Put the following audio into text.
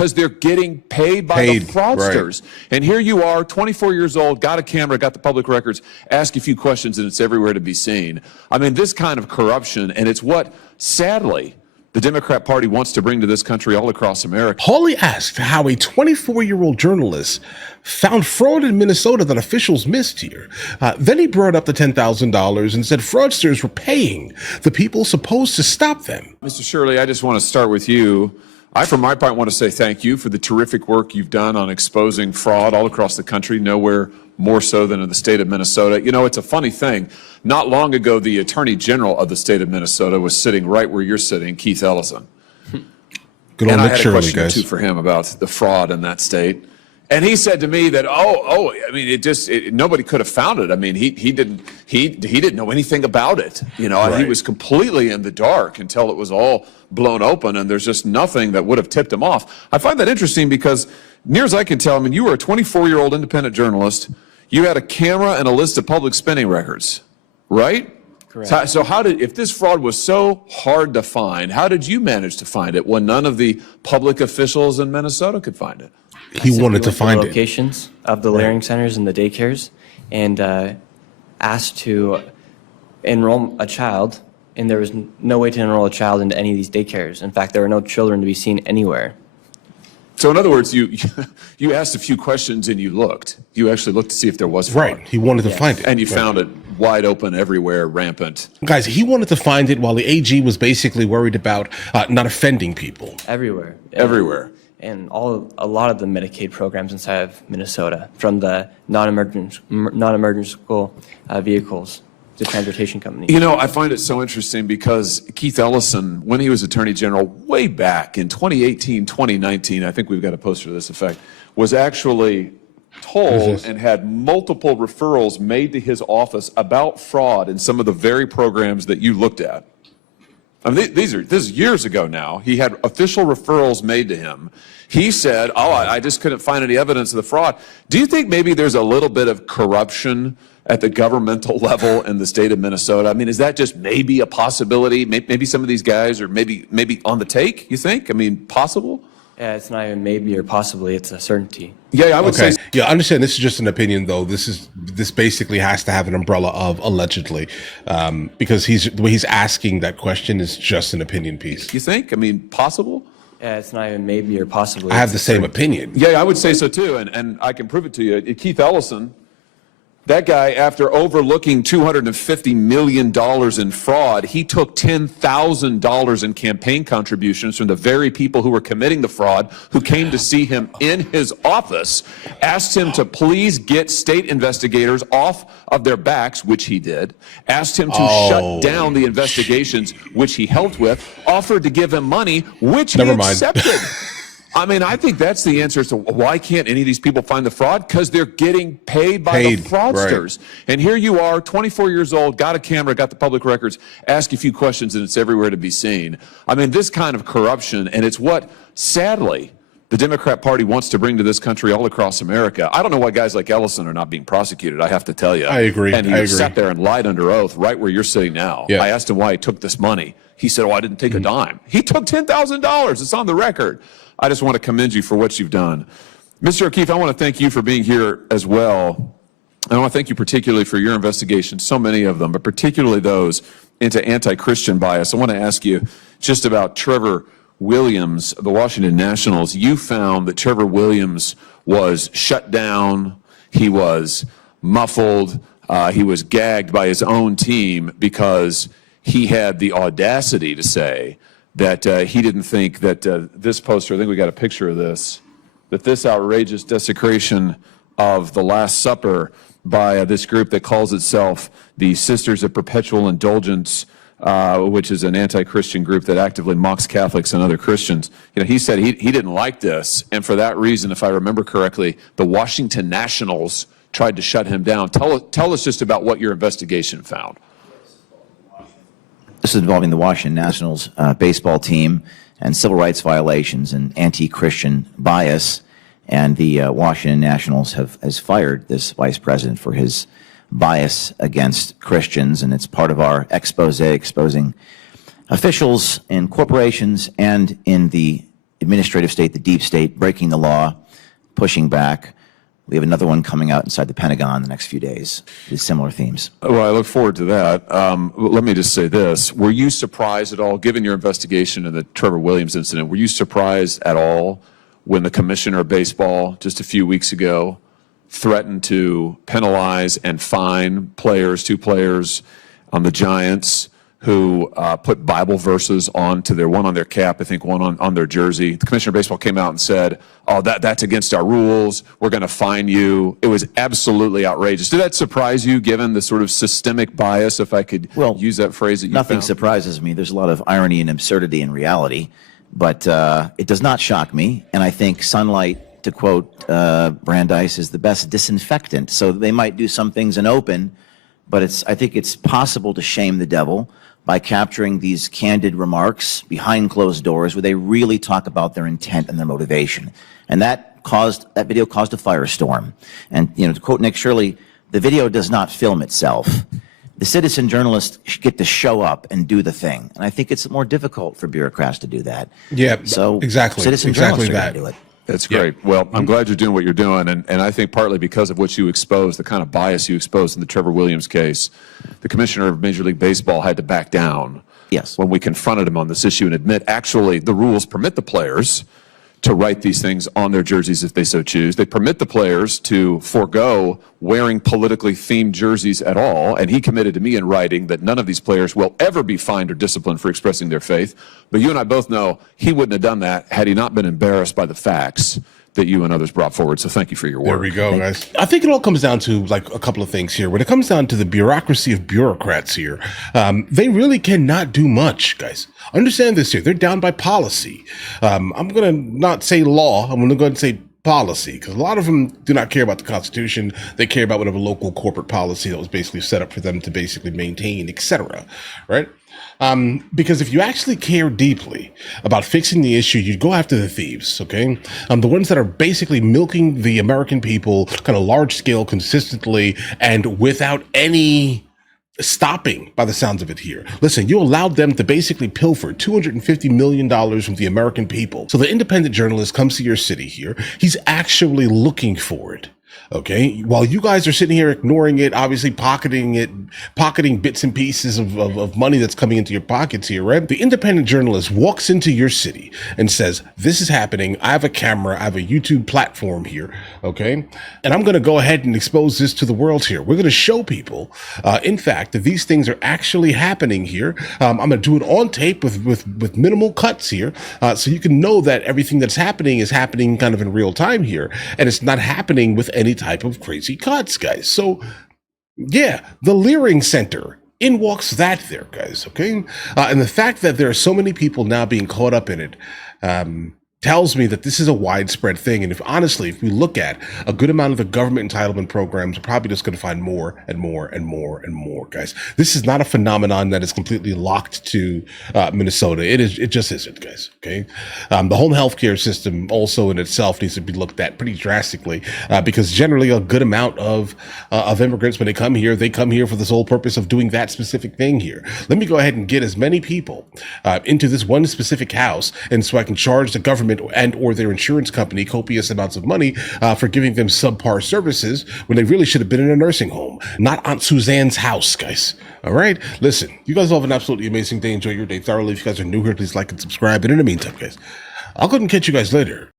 because they're getting paid by the fraudsters. Right. And here you are, 24 years old, got a camera, got the public records, ask a few questions, and it's everywhere to be seen. I mean, this kind of corruption, and it's what, sadly, the Democrat Party wants to bring to this country all across America. Hawley asked how a 24-year-old journalist found fraud in Minnesota that officials missed here. Then he brought up the $10,000 and said fraudsters were paying the people supposed to stop them. Mr. Shirley, I just want to start with you. I, for my part, want to say thank you for the terrific work you've done on exposing fraud all across the country, nowhere more so than in the state of Minnesota. You know, it's a funny thing. Not long ago, the Attorney General of the state of Minnesota was sitting right where you're sitting, Keith Ellison. Good old and I Nick had a Shirley, question or guys. two for him about the fraud in that state. And he said to me that, I mean, nobody could have found it. I mean, he didn't know anything about it. You know, right. He was completely in the dark until it was all blown open, and there's just nothing that would have tipped him off. I find that interesting because, near as I can tell, I mean, you were a 24-year-old independent journalist. You had a camera and a list of public spending records, right? Correct. So if this fraud was so hard to find, how did you manage to find it when none of the public officials in Minnesota could find it? He wanted to find the locations of the layering centers and the daycares, and asked to enroll a child, and there was no way to enroll a child into any of these daycares. In fact, there were no children to be seen anywhere. So in other words, you asked a few questions and you looked. You actually looked to see if there was fraud. Right. He wanted to find it. And you found it wide open everywhere, rampant. Guys, he wanted to find it while the AG was basically worried about not offending people. Everywhere. Everywhere. And a lot of the Medicaid programs inside of Minnesota, from the non-emergency vehicles, the transportation company. You know, I find it so interesting because Keith Ellison, when he was Attorney General way back in 2018, 2019, I think we've got a poster to this effect, was actually told and had multiple referrals made to his office about fraud in some of the very programs that you looked at. I mean, this is years ago now. He had official referrals made to him. He said, I just couldn't find any evidence of the fraud. Do you think maybe there's a little bit of corruption at the governmental level in the state of Minnesota? I mean, is that just maybe a possibility? Maybe some of these guys are maybe on the take, you think? I mean, possible? Yeah, it's not even maybe or possibly, it's a certainty. Yeah, I would say. Yeah, I understand this is just an opinion, though. This basically has to have an umbrella of allegedly, because the way he's asking that question is just an opinion piece. You think? I mean, possible? Yeah, it's not even maybe or possibly. I have the same opinion. Yeah, I would say so too, and I can prove it to you. Keith Ellison, that guy, after overlooking $250 million in fraud, he took $10,000 in campaign contributions from the very people who were committing the fraud, who came to see him in his office, asked him to please get state investigators off of their backs, which he did, asked him to shut down the investigations, which he helped with, offered to give him money, which he accepted. I mean, I think that's the answer as to why can't any of these people find the fraud? Because they're getting paid by the fraudsters. Right. And here you are, 24 years old, got a camera, got the public records, ask a few questions, and it's everywhere to be seen. I mean, this kind of corruption, and it's what, sadly, the Democrat Party wants to bring to this country all across America. I don't know why guys like Ellison are not being prosecuted, I have to tell you. I agree. And he sat there and lied under oath right where you're sitting now. Yeah. I asked him why he took this money. He said, I didn't take a dime. He took $10,000. It's on the record. I just want to commend you for what you've done. Mr. O'Keefe, I want to thank you for being here as well. I want to thank you particularly for your investigation, so many of them, but particularly those into anti-Christian bias. I want to ask you just about Trevor Williams, the Washington Nationals. You found that Trevor Williams was shut down, he was muffled, he was gagged by his own team because he had the audacity to say that he didn't think that this poster, I think we got a picture of this, that this outrageous desecration of the Last Supper by this group that calls itself the Sisters of Perpetual Indulgence, which is an anti-Christian group that actively mocks Catholics and other Christians. You know, he said he didn't like this, and for that reason, if I remember correctly, the Washington Nationals tried to shut him down. Tell us just about what your investigation found. This is involving the Washington Nationals baseball team and civil rights violations and anti-Christian bias. And the Washington Nationals has fired this vice president for his bias against Christians. And it's part of our expose exposing officials in corporations and in the administrative state, the deep state, breaking the law, pushing back. We have another one coming out inside the Pentagon in the next few days with similar themes. Well, I look forward to that. Let me just say this. Were you surprised at all, given your investigation in the Trevor Williams incident, were you surprised at all when the commissioner of baseball just a few weeks ago threatened to penalize and fine players, 2 players on the Giants who put Bible verses onto one on their cap, I think one on their jersey? The commissioner of baseball came out and said, oh, that's against our rules. We're going to fine you. It was absolutely outrageous. Did that surprise you, given the sort of systemic bias, if I could use that phrase that you Nothing found? surprises me. There's a lot of irony and absurdity in reality, but it does not shock me. And I think sunlight, to quote Brandeis, is the best disinfectant. So they might do some things in open, but I think it's possible to shame the devil by capturing these candid remarks behind closed doors where they really talk about their intent and their motivation. And that video caused a firestorm. And, to quote Nick Shirley, the video does not film itself. The citizen journalists get to show up and do the thing. And I think it's more difficult for bureaucrats to do that. Yeah, so exactly. Citizen Exactly journalists are that. going to do it. That's great. Well, I'm glad you're doing what you're doing, and I think partly because of what you exposed, the kind of bias you exposed in the Trevor Williams case, the commissioner of Major League Baseball had to back down. Yes. When we confronted him on this issue and admit, actually, the rules permit the players to write these things on their jerseys if they so choose. They permit the players to forego wearing politically themed jerseys at all. And he committed to me in writing that none of these players will ever be fined or disciplined for expressing their faith. But you and I both know he wouldn't have done that had he not been embarrassed by the facts that you and others brought forward. So thank you for your work. There we go, guys. I think it all comes down to like a couple of things here. When it comes down to the bureaucracy of bureaucrats here, they really cannot do much, guys. Understand this here. They're down by policy. I'm going to not say law. I'm going to go ahead and say policy, because a lot of them do not care about the Constitution. They care about whatever local corporate policy that was basically set up for them to basically maintain, etc. Right? Because if you actually care deeply about fixing the issue, you'd go after the thieves, okay? The ones that are basically milking the American people kind of large scale, consistently, and without any stopping, by the sounds of it here. Listen, you allowed them to basically pilfer $250 million from the American people. So the independent journalist comes to your city here. He's actually looking for it. Okay, while you guys are sitting here ignoring it, obviously pocketing bits and pieces of money that's coming into your pockets here, right? The independent journalist walks into your city and says, this is happening. I have a camera. I have a YouTube platform here. Okay. And I'm going to go ahead and expose this to the world here. We're going to show people, in fact, that these things are actually happening here. I'm going to do it on tape with minimal cuts here. So you can know that everything that's happening is happening kind of in real time here. And it's not happening with any type of crazy cuts, guys. So yeah, the Leering Center, in walks that there, guys. Okay. And the fact that there are so many people now being caught up in it, tells me that this is a widespread thing. And if we look at a good amount of the government entitlement programs, we're probably just going to find more and more and more and more, guys. This is not a phenomenon that is completely locked to Minnesota. It just isn't, guys. Okay. The home healthcare system also in itself needs to be looked at pretty drastically, because generally a good amount of immigrants, when they come here for the sole purpose of doing that specific thing here. Let me go ahead and get as many people into this one specific house, and so I can charge the government and or their insurance company copious amounts of money for giving them subpar services when they really should have been in a nursing home, not Aunt Suzanne's house, guys. All right? Listen, you guys all have an absolutely amazing day. Enjoy your day thoroughly. If you guys are new here, please like and subscribe. And in the meantime, guys, I'll go ahead and catch you guys later.